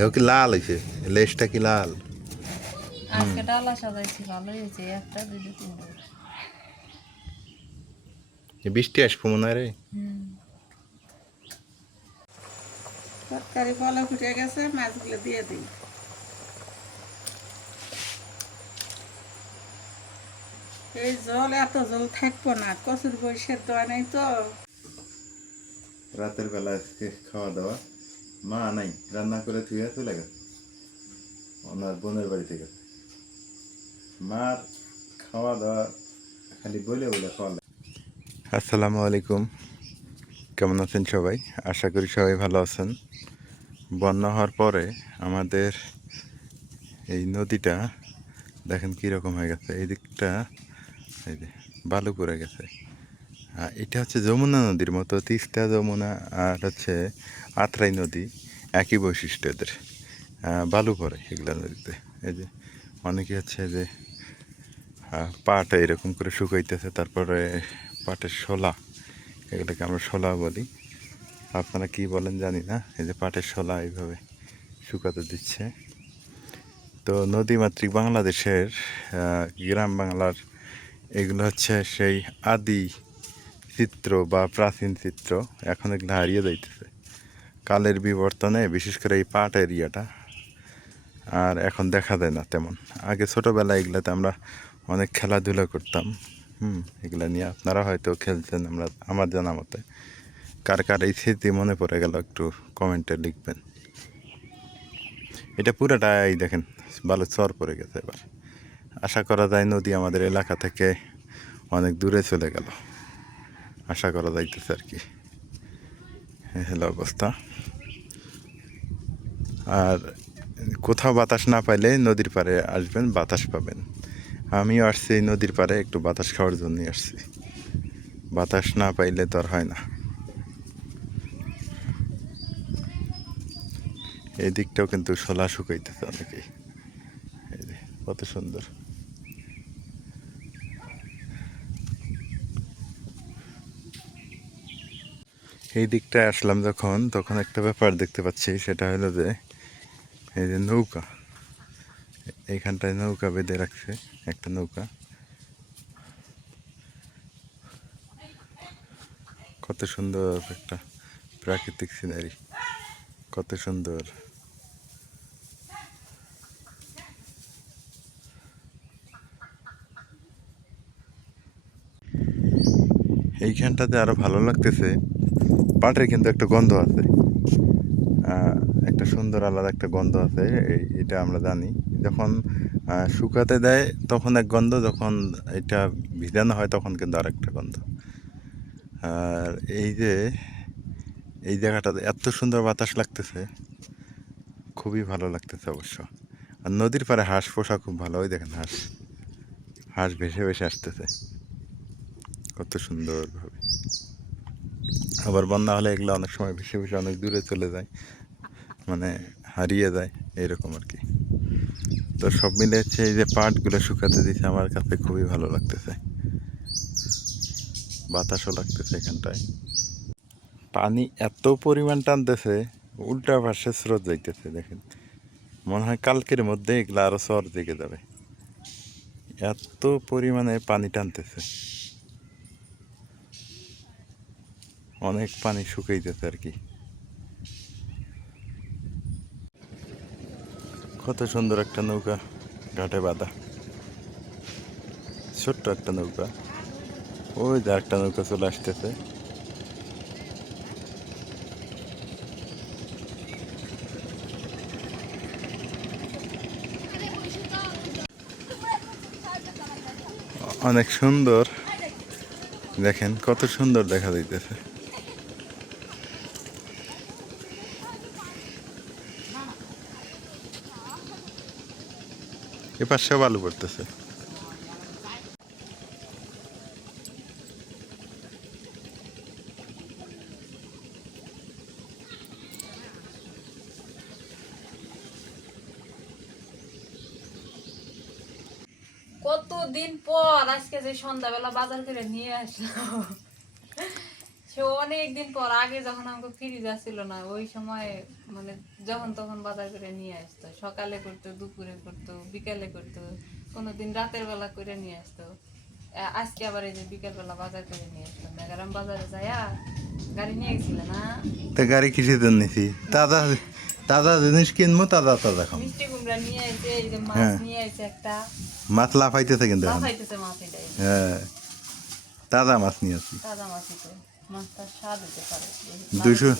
এও কি লাল হয়েছে লেজটা কি লাল? আজকে ডালা সাজাইছি ভালোই হয়েছে একটা তিনটা বৃষ্টি আসব মনে হয় রে। তরকারি বলে ফুটে গেছে মাছগুলো দিয়ে দিই। এই জল এত জল থাকব না কচুর বই সেদ্ধ হয় নাই তো। রাতের বেলা আজকে খাওয়া দাওয়া। মা নাই, রান্না করে থুয়ে চলে গেছে। ওনার বোনের বাড়িতে গেছে। মার খাওয়া দাওয়া খালি বলে বলে খাওয়া আসসালামু আলাইকুম। কেমন আছেন সবাই? আশা করি সবাই ভালো আছেন। বন্যা হওয়ার পরে আমাদের এই নদীটা দেখেন কীরকম হয়ে গেছে। এই দিকটা, এই যে বালু পড়ে গেছে। আর এটা হচ্ছে যমুনা নদীর মতো তিস্তা যমুনা আর হচ্ছে আত্রাই নদী। একই বৈশিষ্ট্য এদের। বালু পরে এগুলা নদীতে এই যে অনেকে হচ্ছে যে পাটা এরকম করে শুকাইতেছে, তারপরে পাটের শোলা, এগুলোকে আমরা শোলা বলি। আপনারা কি বলেন জানি না, এই যে পাটের শোলা এইভাবে শুকাতে দিচ্ছে। তো নদীমাতৃক বাংলাদেশের গ্রাম বাংলার এগুলো হচ্ছে সেই আদি চিত্র বা প্রাচীন চিত্র, এখন এগুলো হারিয়ে যাইতেছে। কালের বিবর্তনে, বিশেষ করে এই পাট এরিয়াটা, আর এখন দেখা যায় না তেমন। আগে ছোটোবেলায় এগুলাতে আমরা অনেক খেলাধুলা করতাম। হুম, এগুলা নিয়ে আপনারা হয়তো খেলছেন আমরা, আমার জানা মতে। কার কার এই স্মৃতি মনে পড়ে গেল একটু কমেন্টে লিখবেন। এটা পুরোটা এই দেখেন, ভালো চর পড়ে গেছে এবার। আশা করা যায় নদী আমাদের এলাকা থেকে অনেক দূরে চলে গেল। আশা করা যাইতেছে আর কি। হলো অবস্থা। আর কোথাও বাতাস না পাইলে নদীর পাড়ে আসবেন, বাতাস পাবেন। আমিও আসছি নদীর পাড়ে, একটু বাতাস খাওয়ার জন্যই আসছি। বাতাস না পাইলে তো আর হয় না। এই দিকটাও কিন্তু শোলা শুকাইতেছে অনেকেই। কত সুন্দর। এই দিকটায় আসলাম যখন, তখন একটা ব্যাপার দেখতে পাচ্ছি, সেটা হলো যে এই যে নৌকা। এইখানটায় নৌকা বেঁধে রাখছে, একটা নৌকা। কত সুন্দর একটা প্রাকৃতিক সিনারি, কত সুন্দর। এইখানটাতে আরও ভালো লাগতেছে। পাটের কিন্তু একটা গন্ধ আছে। একটা সুন্দর আলাদা একটা গন্ধ আছে এটা আমরা জানি। যখন শুকাতে দেয় তখন এক গন্ধ, যখন এটা ভিজানো হয় তখন কিন্তু আর একটা গন্ধ। আর এই যে, এই জায়গাটাতে এত সুন্দর বাতাস লাগতেছে, খুবই ভালো লাগতেছে অবশ্য। আর নদীর পাড়ে হাঁস পোষা খুব ভালো, ওই দেখেন হাঁস। হাঁস ভেসে ভেসে আসতেছে। কত সুন্দরভাবে। আবার বন্যা হলে এগুলো অনেক সময় ভেসে ভেসে অনেক দূরে চলে যায়। মানে হারিয়ে যায় এরকম আর কি। তো সব মিলে হচ্ছে এই যে পাটগুলো শুকাতে দিচ্ছে আমার কাছে খুবই ভালো লাগতেছে। বাতাসও লাগতেছে এখানটায়। পানি এত পরিমাণ টানতেছে, উল্টা পাশে স্রোত যাইতেছে, দেখেন। মনে হয় কালকের মধ্যে এগুলো আরও চর জেগে যাবে। এত পরিমাণে পানি টানতেছে। অনেক পানি শুকাইতেছে আর কি। কত সুন্দর একটা নৌকা, ঘাটে বাঁধা। ছোট্ট একটা নৌকা। ওই যে একটা নৌকা চলে আসতেছে। অনেক সুন্দর। দেখেন কত সুন্দর দেখা যাইতেছে। বালু কতদিন পর আজকে যে সন্ধ্যাবেলা বাজার করে নিয়ে আসলো। সে অনেক দিন পর, আগে যখন আমাকে ফ্রিজ আসছিল না, ওই সময় মানে যখন তখন বাজার করে নিয়ে আসতো। সকালে করতো দুপুরে করতো বিকালে করতো কোনোদিন রাতের বেলা করে নিয়ে আসতো। আজকে আবার এই যে বিকেল বেলা বাজার করে নিয়ে আসলো। মেঘারাম বাজারে যাইয়া গাড়ি নিয়ে গেছিল না? তা গাড়ি কিসের জন্য নিছি? তাজা তাজা জিনিস কিনবো তাজা তাজা খাম মিষ্টি কুমড়া নিয়ে আসছে এই যে মাছ হ্যাঁ। নিয়ে আসছে একটা। মাছ লাফাইতেছে কিন্তু লাফাইতেছে মাছ এটাই হ্যাঁ। তাজা মাছ নিয়ে আসি তাজা মাছই তো মাছটা স্বাদ হতে পারে। দুশো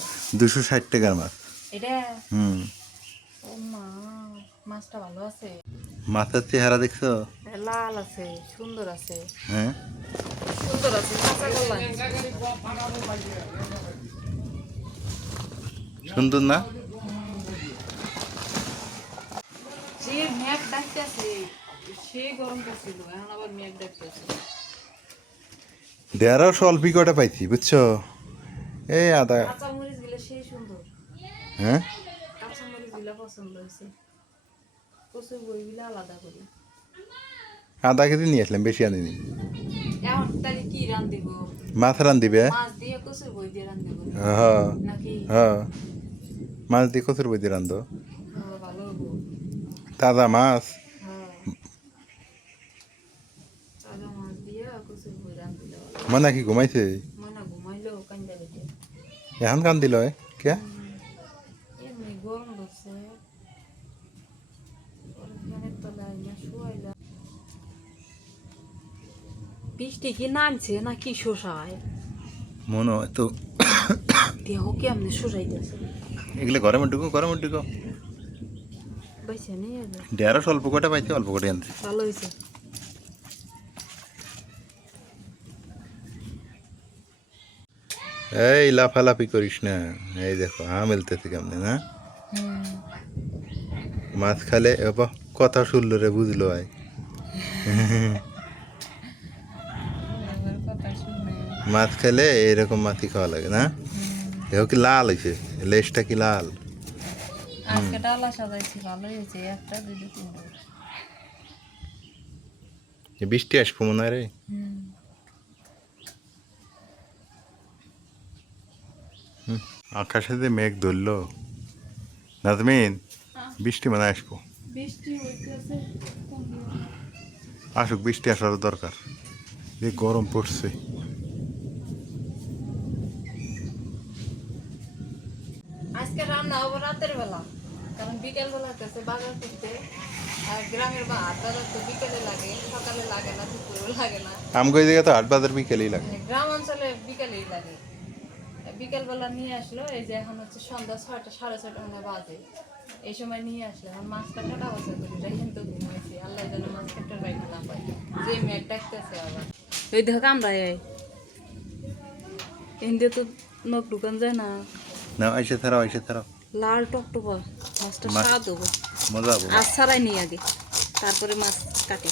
দুশো ষাট টাকার মাছ। এটা? হুম। ও মা মাছটা ভালো আছে? মাছের চেহারা দেখছ? লাল আছে সুন্দর আছে। হ্যাঁ? সুন্দর আছে কাঁচা কলা। সুন্দর না? যে মেঘ ডাকতেছে সে গরম করছিল এখন আবার মেঘ ডাকতেছে। দেয়ারও স্বল্পই কটা পাইছি বুঝছ? এই আদা। কাঁচা মরিচগুলো সেই সুন্দর। হ্যাঁ? পছন্দ হয়েছে। কচুর বই গুলো আলাদা করি। আধা কেজি নিয়ে আসলাম বেশি আনিনি এখন তাহলে কি রান দিব মাছ রান দিবে মাছ দিয়ে কচুর বই দিয়ে রান দেবো হ্যাঁ হ্যাঁ। মাছ দিয়ে কচুর বই দিয়ে রান্ধো। হ্যাঁ, তাজা মাছ। তাজা মাছ। মনে কি ঘুমাইছে? এখন কান দিল কে এমনি গরম ধরছে ওর ফ্যানের তলায় না শুয়াইলাম বৃষ্টি কি নামছে না কি শোষায় মনে হয় তো দেহ কেমনে শোষাইতেছে এগুলো গরমে ঢুকো গরমে ঢুকো নেই স্বল্প কটা পাইছি অল্প কটা আনছি ভালো হয়েছে এই লাফালাফি করিস না এই দেখো আম এলতেছে কেমনে না মাছ খালে কথা শুনলো রে বুঝলো আয় মাছ খেলে এরকম মাছই খাওয়া লাগে না? দেখো কি লাল হয়েছে লেজটা কি লাল? আজকে ডালা সাজাইছি ভালো হয়েছে একটা দুটো তিনটে। বৃষ্টি আসব মনে হয় রে। আকাশে যে মেঘ ধরলো। নাজমিন বৃষ্টি মানে আসব। আসুক বৃষ্টি আসার দরকার। যে গরম পড়ছে। আজকে রান্না হব রাতের বেলা। কারণ বিকেল বেলা হতেছে বাজার করতে। আর গ্রামের বা হাট বাজার তো বিকেলে লাগে সকালে লাগে না দুপুরেও লাগে না। আমগো এই তো হাট বাজার বিকেলেই লাগে। গ্রাম অঞ্চলে বিকেলেই লাগে। বিকেল নিয়ে আসলো এই যে এখন হচ্ছে সন্ধ্যা ছয়টা সাড়ে ছয়টা মানে বাজে। এই সময় নিয়ে আসলো এখন মাছটা কাটা বসা করি রেখেন তো ঘুমাইছি আল্লাহ যেন মাছ কাটার না পাই যে মেঘ ডাকতেছে আবার। ওই দেখো আমরা তো নখ ঢুকান যায় না। না আইসে থারাও আইসে থারাও। লাল টকটকা মাছটা মাছ- স্বাদ হব। মজা হব। আজ ছাড়াই নিই আগে। তারপরে মাছ কাটে।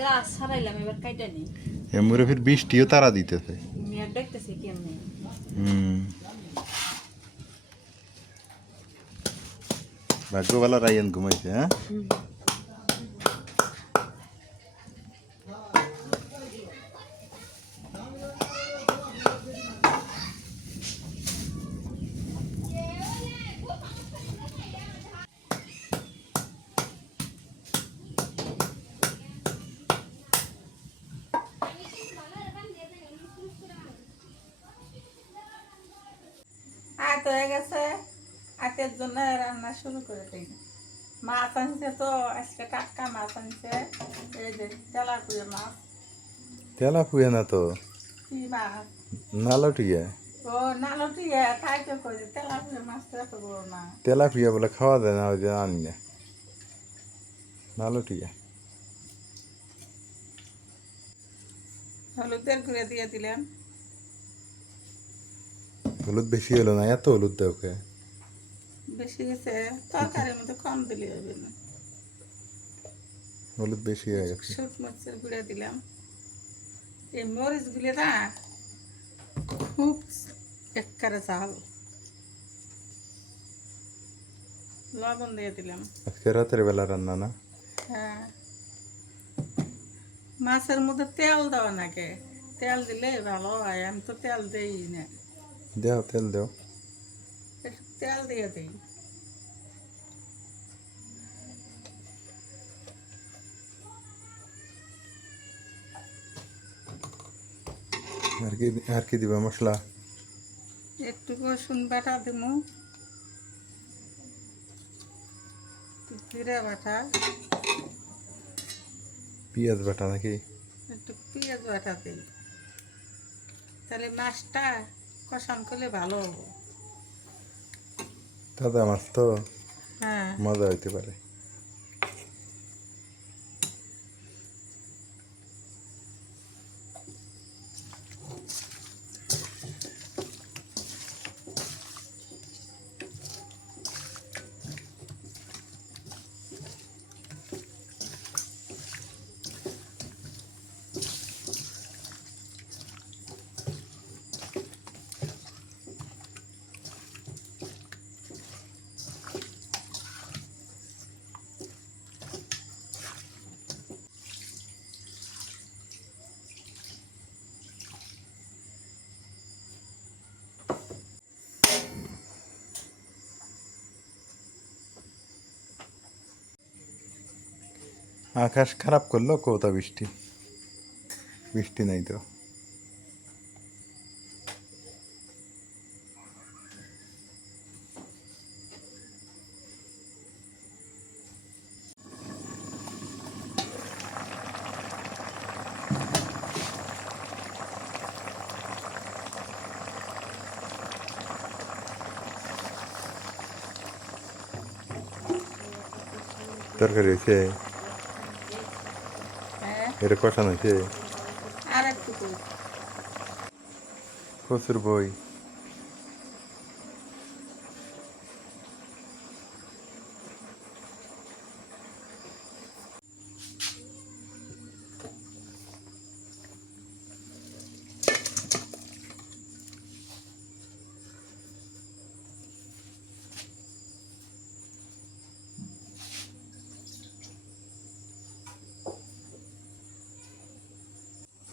মাছের আর এবার কাইটা নেই। এমরে ফির বৃষ্টিও তারা দিতেছে। মেয়ের দেখতেছি কেমনে? হুম। ভাগ্যবালা রায়ন ঘুমাইছে হ্যাঁ? শুরু করে দিই। মাছ আনছে তো আজকে টাটকা মাছ আনছে। এই যে তেলাপুরে মাছ। তেলাপুয়ে না তো? কি মাছ? নালো টিয়া ও নালটি তাই তো করি তেলাপুরে মাছ তো বড় না। তেলা বলে খাওয়া যায় না ওই যে আনি না। নালো হলুদের গুঁড়ে দিয়ে দিলেন হলুদ বেশি হলো না এত হলুদ দেওকে বেশি গেছে তরকারির মধ্যে কম দিলে হবে না। হলুদ বেশি হয়ে গেছে। শুট মরিচের গুঁড়া দিলাম। এই মরিচগুলি না খুব একবারে ঝাল। লবণ দিয়ে দিলাম। আজকে রাতের বেলা রান্না না? হ্যাঁ। মাছের মধ্যে তেল দেওয়া নাকি তেল দিলে ভালো হয় আমি তো তেল দেই না। দেও তেল দেও। তেল দিয়ে দিই। আর কি আর কি দিবা মশলা? একটু রসুন বাটা দিব জিরা বাটা। পেঁয়াজ বাটা নাকি? একটু পেঁয়াজ বাটা দিই। তাহলে মাছটা কষান করলে ভালো হবে। দাদা মাছ তো হ্যাঁ। মজা হইতে পারে। আকাশ খারাপ করল কোথা বৃষ্টি। বৃষ্টি নাই তো। তরকারি হয়েছে? হ্যাঁ এটা কষানো হয়েছে প্রচুর বই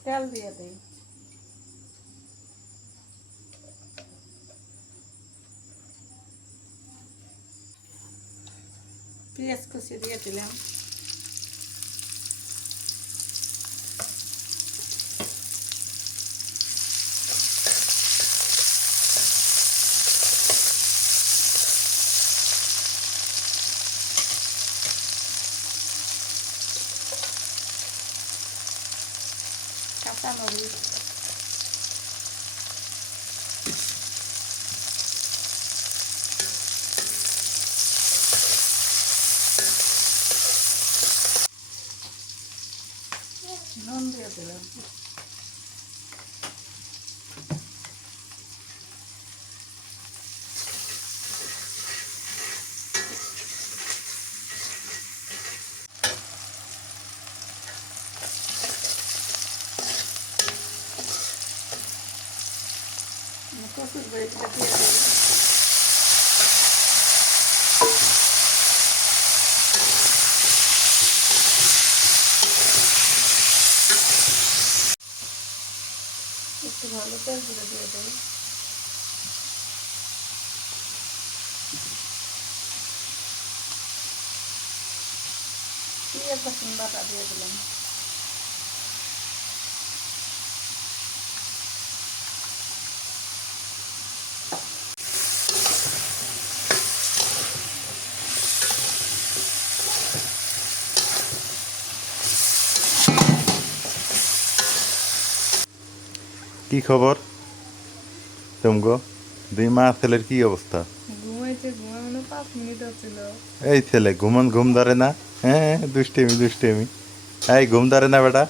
তেল দিয়ে দিই পেঁয়াজ কুচি দিয়ে দিলাম কাঁচা মরিচ নুন দিয়ে দিলাম দিয়ে একটু ভালো করে দিয়ে দেবো রসুন বাটা দিয়ে দিলাম কি খবর? তোমগো দুই মা ছেলের কি অবস্থা? এই ছেলে ঘুমন ঘুম ধরে না? হ্যাঁ দুষ্টেমি দুষ্টেমি। এই ঘুম ধরে না বেটা?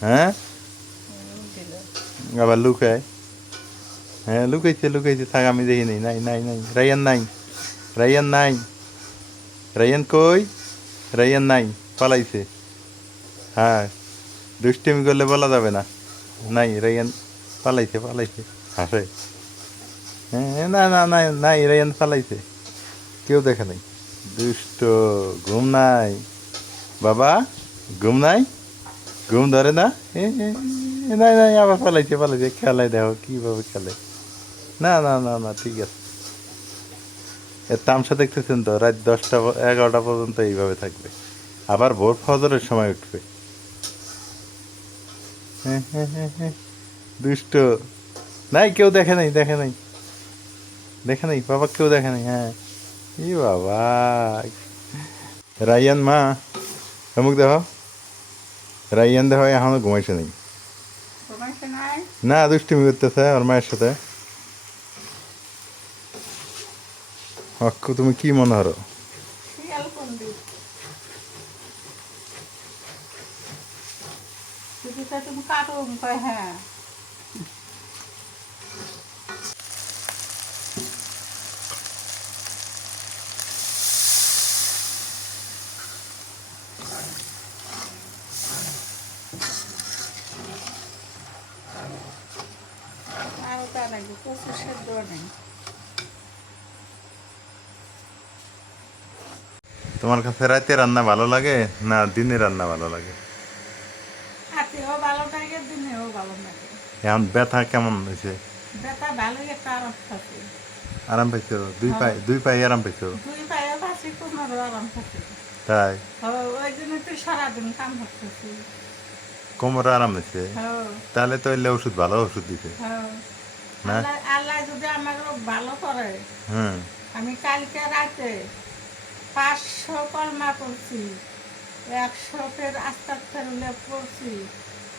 হ্যাঁ? আবার লুকায়। হ্যাঁ লুকাইছে লুকাইছে থাক আমি দেখি নাই। নাই নাই নাই। রায়ান নাই। রায়ান নাই। রায়ান কই? রায়ান নাই পালাইছে। হ্যাঁ দুষ্টিমি করলে বলা যাবে না। নাই রাইয়ান পালাইছে পালাইছে। হাসে হ্যাঁ না না না নাই রাইয়ান পালাইছে। কেউ দেখে নাই। দুষ্ট ঘুম নাই। বাবা ঘুম নাই? ঘুম ধরে না? নাই নাই আবার পালাইছে পালাইছে। খেলায় দেখো কীভাবে খেলে। না না না না ঠিক আছে। এর তামসা দেখতেছেন তো? রাত দশটা এগারোটা পর্যন্ত এইভাবে থাকবে। আবার ভোর ফজরের সময় উঠবে। হ্যাঁ, হ্যাঁ, হ্যাঁ, হ্যাঁ। দুষ্ট। নাই কেউ দেখে নাই দেখে নাই। দেখে নাই বাবা কেউ দেখে নাই হ্যাঁ। ই বাবা। রাইয়ান মা অমুক দেখ। রাইয়ান দেখ এখনও ঘুমাইছে নাই। না দুষ্টিমি করতেছে ওর মায়ের সাথে। অক্কু তুমি কি মনে হরো তুমি কাটো হ্যাঁ আরও তা লাগবে সেদ্ধ নেই। তোমার কাছে রাতে রান্না ভালো লাগে না দিনে রান্না ভালো লাগে? হাতেও ভালো লাগে দিনেও ভালো লাগে। এখন ব্যথা কেমন হয়েছে? ব্যথা ভালোই একটা আরাম থাকে আরাম পাইছো? দুই পায়ে দুই পায়ে আরাম পাইছো? দুই পায়ে পাশে কোমরও আরাম থাকে তাই? ওই জন্য তো সারাদিন কাম করতেছি। কোমরে আরাম হয়েছে? হ্যাঁ, তাহলে তো ওষুধ ভালো ওষুধ দিতে হ্যাঁ। না? আল্লাহ যদি আমার ভালো করে হুম। আমি কালকে রাতে পাঁচশো কলমা করছি একশো ফের আস্তাক ফেরুলে পড়ছি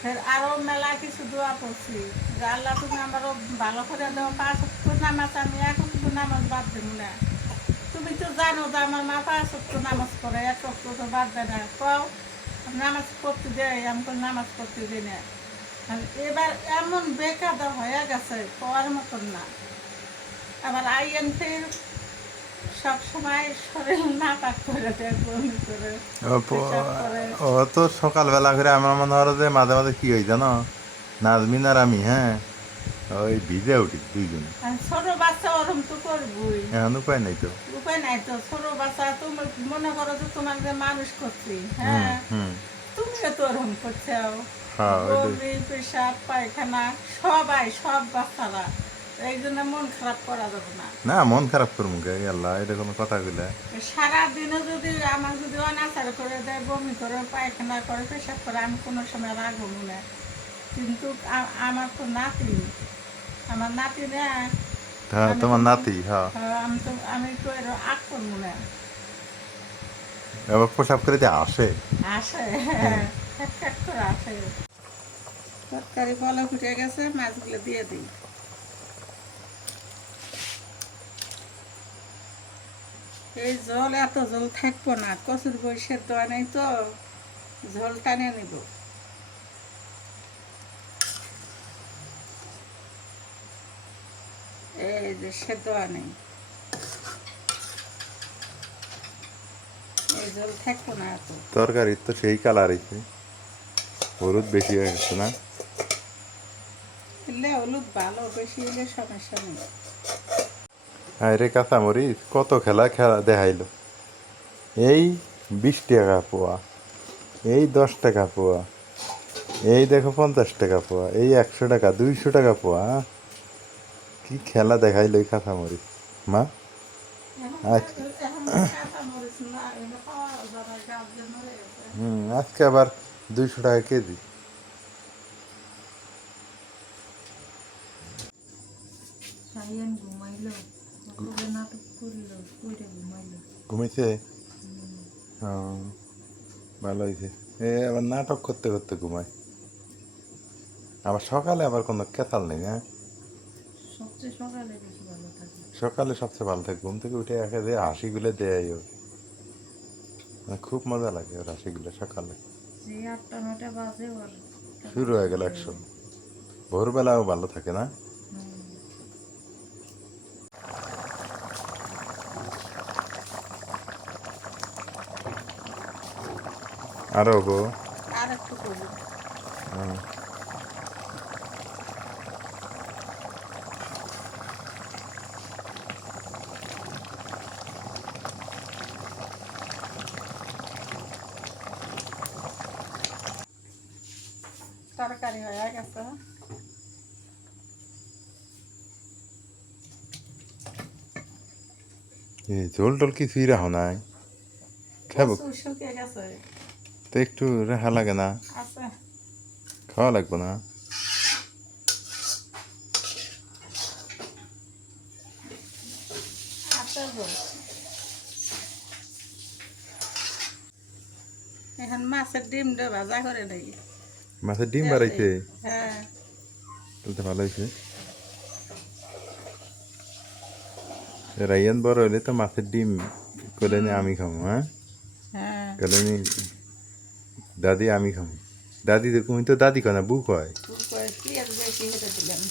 ফের আরও মেলা কিছু দোয়া পড়ছি। যে আল্লাহ তুমি আমারও ভালো করে দেবো পাঁচ সপ্তাহ নামাজ আমি এখন কিন্তু নামাজ বাদ দেব না। তুমি তো জানো যে আমার মা পাঁচ সপ্তাহ নামাজ পড়ে এক সপ্তাহ তো বাদ দেয় না। কও নামাজ পড়তে দেয় আমি নামাজ পড়তে দিই না। এবার এমন বেকাদা হয়ে গেছে পাওয়ার মতন না। আবার আইএন ফের সবসময় শরীর করে দেয় বমি করে ও তো সকালবেলা করে আমার মনে হয় যে মাঝে মাঝে কি হয় জানো? নাজমিন আর আমি হ্যাঁ? ওই ভিজে উঠি দুইজনে। ছোট বাচ্চা ওরম তো করবই। এখন উপায় নাই তো। উপায় নাই তো ছোট বাচ্চা তুমি মনে করো যে তোমার যে মানুষ করছি হ্যাঁ? হুম। তুমিও তো ওরম করছ। পেশাব পায়খানা সবাই সব বাচ্চারা। এই জন্য মন খারাপ করা যাবে না। না মন খারাপ করব গে আল্লাহ এটা কোনো কথা কইলে। সারাদিনও যদি আমার যদি অনাচার করে দেয় বমি করে পায়খানা করে পেশাব করে আমি কোনো সময় রাখব না। কিন্তু আমার তো নাতি। আমার নাতি না। হ্যাঁ তোমার নাতি হ্যাঁ। আমি তো আমি তো এর আগ করব না। এবার পোশাক করে দিয়ে আসে। আসে এক এক করে আসে। তরকারি বলে ফুটে গেছে, মাছগুলো দিয়ে দিই। এই জল এত জল থাকব না, কচুর বই সেদ্ধ নেই তো, ঝোল টানে নিব। এই যে সেদ্ধ নেই। এই জল থাকব না তরকারি তো সেই কালার হয়েছে হলুদ বেশি হয়ে গেছে না? হলে হলুদ ভালো বেশি হলে সমস্যা নেই কাঁচামরিচ কত খেলা খেলা দেখাইলো এই বিশ টাকা পোয়া এই দশ টাকা পোয়া এই দেখো পঞ্চাশ টাকা পোয়া এই একশো টাকা দুইশো টাকা পোয়া? কি খেলা দেখাইলো এই কাঁচামরিচ মা। হুম আজকে আবার দুইশো টাকা কেজি সাইয়ান ঘুমাইলো নাটক করল করে ঘুমাইলো ঘুমাইছে হ্যাঁ ভালো হয়েছে এ আবার নাটক করতে করতে ঘুমায় আবার সকালে আবার কোনো কেতাল নেই হ্যাঁ সবচেয়ে সকালে বেশি ভালো থাকে সকালে সবচেয়ে ভালো থাকে ঘুম থেকে উঠে একে দিয়ে হাসিগুলো দেয় মানে খুব মজা লাগে ওর হাসিগুলো সকালে শুরু হয়ে গেল একশো ভোরবেলাও ভালো থাকে না আরও গো। আর একটু করি। হ্যাঁ। তরকারি হয়ে গেছে। ঝোল টোল কিছুই রাখো নাই। খাব। শুকিয়ে গেছে। তো একটু রেখা লাগে না? খাওয়া লাগবে না? এখন মাছের ডিম দিয়ে ভাজা করে নেই। মাছের ডিম বাড়াইছে? হ্যাঁ। তাহলে ভালো হয়েছে রাইয়ান বড় হইলে তো মাছের ডিম করে নি আমি খাব হ্যাঁ? হ্যাঁ। দাদি আমি খাব দাদি তো তুমি তো দাদি কেন বুক বউ কয় খুব করে পেঁয়াজ বেশি হতে দিলাম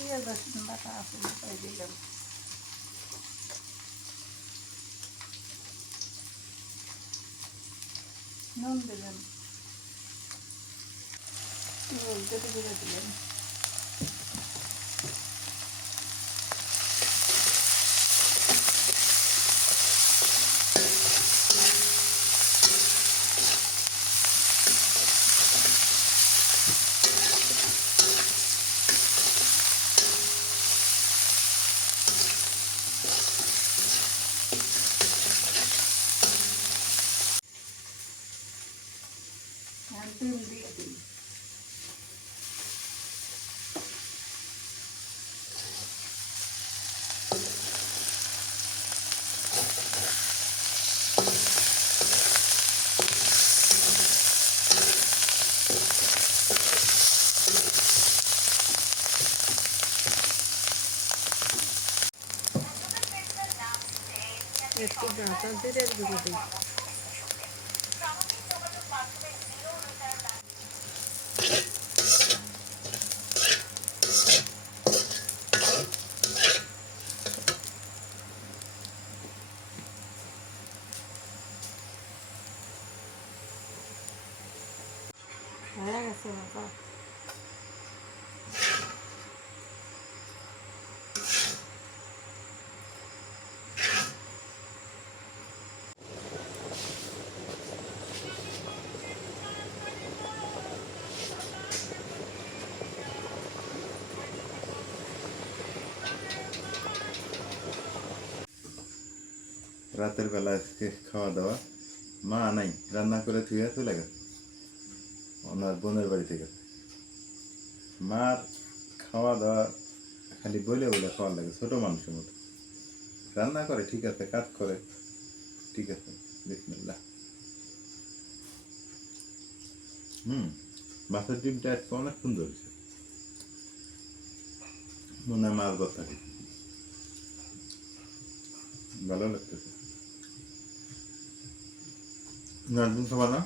একটু পেঁয়াজ রসুন বাটা আছে তাই দিলাম নুন দিলাম বলতে দিয়ে দিলাম আর ডিম দিয়ে দিই একটু ডাটা দিয়ে দিয়ে দিই হয়ে গেছে বাবা রাতের বেলা আজকে খাওয়া দাওয়া মা নাই, রান্না করে থুয়ে চলে গেছে। ওনার বোনের বাড়ি থেকে। মার খাওয়া দাওয়া খালি বলে বলে খাওয়ার লাগে, ছোট মানুষের মতো। রান্না করে, ঠিক আছে, কাজ করে। ঠিক আছে, বিসমিল্লাহ। হুম, মাছের ডিমটা আজকে অনেক সুন্দর হয়েছে। মনে হয় মাছ বস্তা ভালো লাগতেছে। নাজমুন খাবা না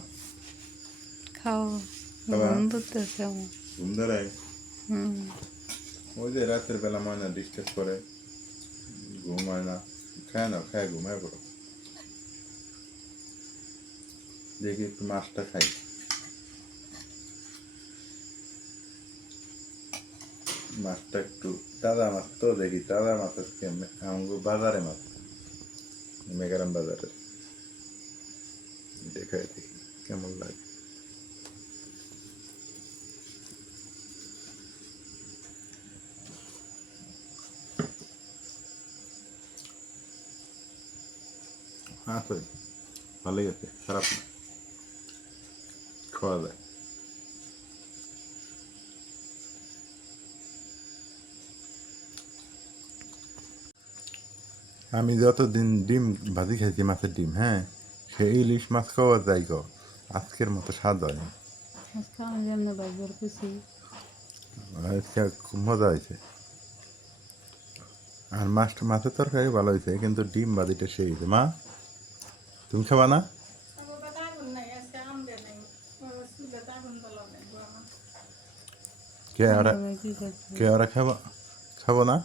খাও? ঘুম হুম ওই যে রাতের বেলা ময়না ডিস্টার্ব করে ঘুম হয় না খায় না খায় ঘুমায় পড়ো দেখি একটু মাছটা খাই মাছটা একটু তাজা মাছ তো দেখি তাজা মাছ আজকে আমাকে বাজারে মাছ মেগারাম বাজারে দেখাই দেখি কেমন লাগে? হ্যাঁ তো ভালোই আছে, খারাপ না। খাওয়া যায়। আমি যতদিন ডিম, ভাজি খাইছি, মাছের ডিম হ্যাঁ? সে ইলিশ মাছ খাওয়া যায় গো আজকের মতো স্বাদ হয় খুব মজা হয়েছে। আর মাছটা মাছের তরকারি ভালো হয়েছে কিন্তু ডিম বাদিটা সেই হয়েছে। মা তুমি খাবা না? কে ওরা কে ওরা খাব খাব না?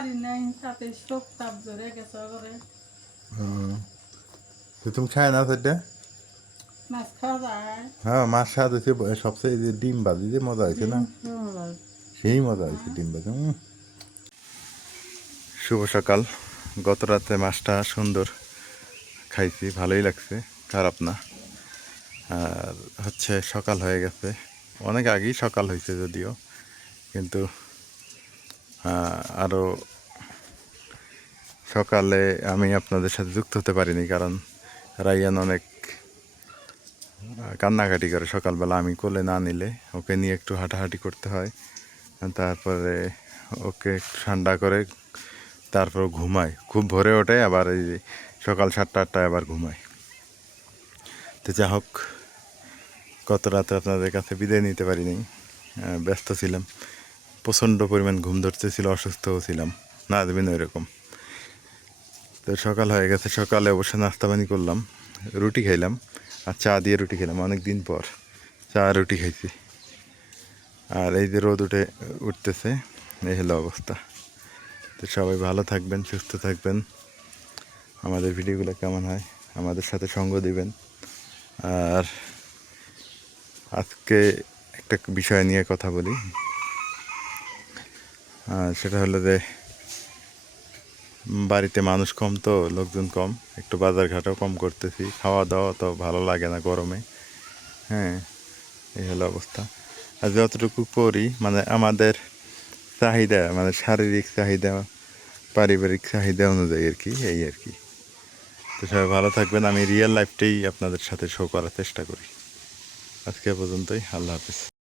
আগর নাই সাথে শোক তাপ ধরে গেছে আগরে তো তুমি খায় না সেটা মাছ খাওয়া যায়। হ্যাঁ মাছ স্বাদ হয়েছে সবচেয়ে যে ডিম বাজি যে মজা হয়েছে না? সেই মজা হয়েছে ডিম উম। শুভ সকাল। গত রাতে মাছটা সুন্দর খাইছি ভালোই লাগছে খারাপ না। আর হচ্ছে সকাল হয়ে গেছে। অনেক আগেই সকাল হয়েছে যদিও কিন্তু আহ, আরও সকালে আমি আপনাদের সাথে যুক্ত হতে পারিনি কারণ রাইয়ান অনেক কান্নাকাটি করে সকালবেলা আমি কোলে না নিলে ওকে নিয়ে একটু হাঁটাহাঁটি করতে হয় তারপরে ওকে একটু ঠান্ডা করে তারপর ঘুমায় খুব ভোরে ওঠে আবার এই সকাল সাতটা আটটায় আবার ঘুমায় তো যা হোক গত রাতে আপনাদের কাছে বিদায় নিতে পারিনি ব্যস্ত ছিলাম। প্রচণ্ড পরিমাণ ঘুম ধরতেছিল, অসুস্থও ছিলাম। না দেবেন ওই রকম তো সকাল হয়ে গেছে, সকালে অবশ্য নাস্তা পানি করলাম, রুটি খাইলাম, আর চা দিয়ে রুটি খেলাম অনেক দিন পর। চা, রুটি খাইছি। আর এই যে রোদ উঠে, উঠতেছে, এই হলো অবস্থা। তো সবাই ভালো থাকবেন, সুস্থ থাকবেন। আমাদের ভিডিওগুলো কেমন হয়, আমাদের সাথে সঙ্গ দিবেন। আর আজকে একটা বিষয় নিয়ে কথা বলি। সেটা হলো যে বাড়িতে মানুষ কম তো, লোকজন কম। একটু বাজার ঘাটও কম করতেছি। খাওয়া দাওয়া তো ভালো লাগে না গরমে। হ্যাঁ এই হলো অবস্থা। আর যতটুকু করি মানে আমাদের চাহিদা মানে শারীরিক চাহিদা, পারিবারিক চাহিদা অনুযায়ী আর কি, এই আর কি। তো সবাই ভালো থাকবেন। আমি রিয়েল লাইফটাই আপনাদের সাথে শো করার চেষ্টা করি। আজকে পর্যন্তই। আল্লাহ হাফিজ।